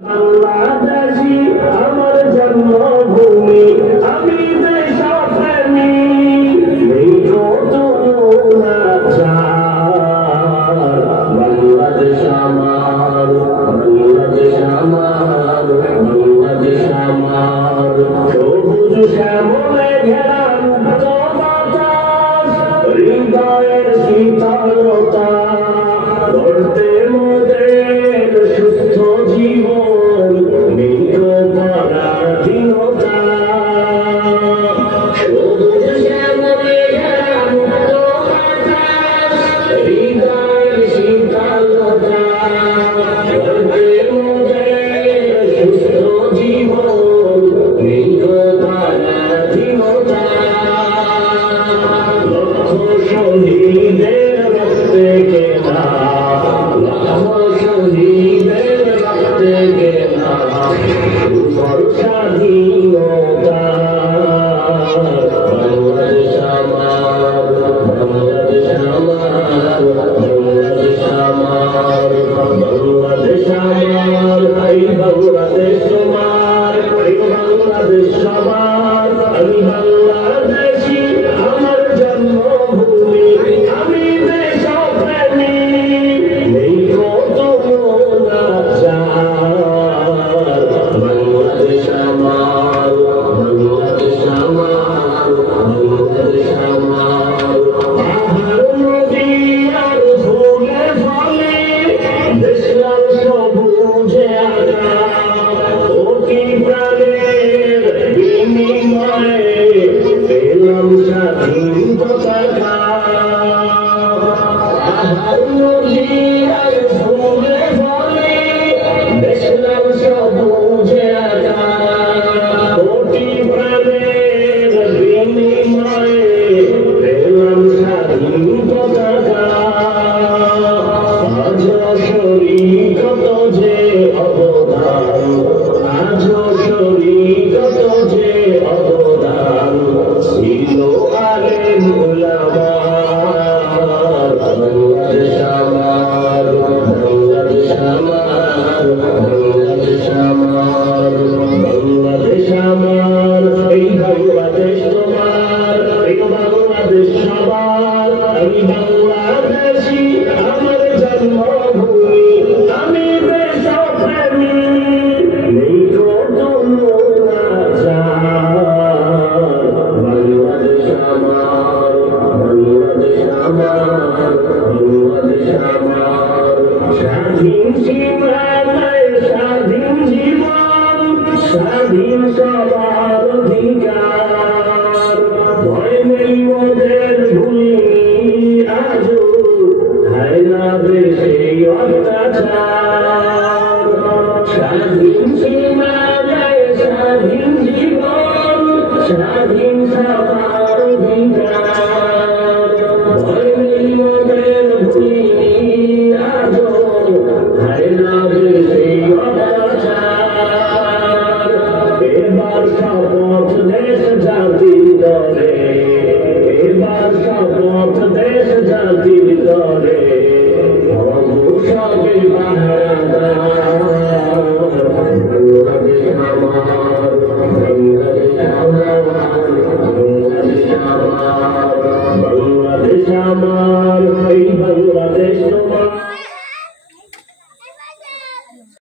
বাংলাদেশী আমার জন্মভূমি, আমি দেশপ্রেমী, নেই কত নাচার। বাংলাদেশ আমার, বাংলাদেশ আমার, বাংলাদেশ আমার। সবুজ শ্যামলে ঘেরা মুক্ত বাতাস, হৃদয়ের শীতলতা, গড়তে মোদের সুস্থ জীবন, নেই পরাধীনতা। সবুজ শ্যামলে ঘেরা মুক্ত বাতাস, হৃদয়ের শীতলতা, গড়তে মোদের সুস্থ জীবন, নেই পরাধীনতা। লক্ষ শহীদের রক্তে কেনা, লক্ষ শহীদের রক্তে কেনা সুফল স্বাধীনতা। বাংলাদেশ আমার, বাংলাদেশ আমার, বাংলাদেশ আমার, বাংলাদেশ আমার। এই বাংলাদেশ তোমার, এই বাংলাদেশ সবার। আমি বাংলাদেশী, আমার জন্মভূমি, আমি দেশপ্রেমী, নেই কত নাচার। বাংলাদেশ আমার, বাংলাদেশ আমার, বাংলাদেশ আমার। পাহাড় নদী আর ফুলে ফলে দেশলাল সবুজে আঁকা, কোটি প্রাণের বিনিময়ে পেলাম স্বাধীন পতাকা। পাহাড় নদী আর ফুলে ফলে দেশলাল সবুজে আঁকা, কোটি প্রাণের বিনিময়ে পেলাম স্বাধীন পতাকা। আজ শরীর কত যে অবদান,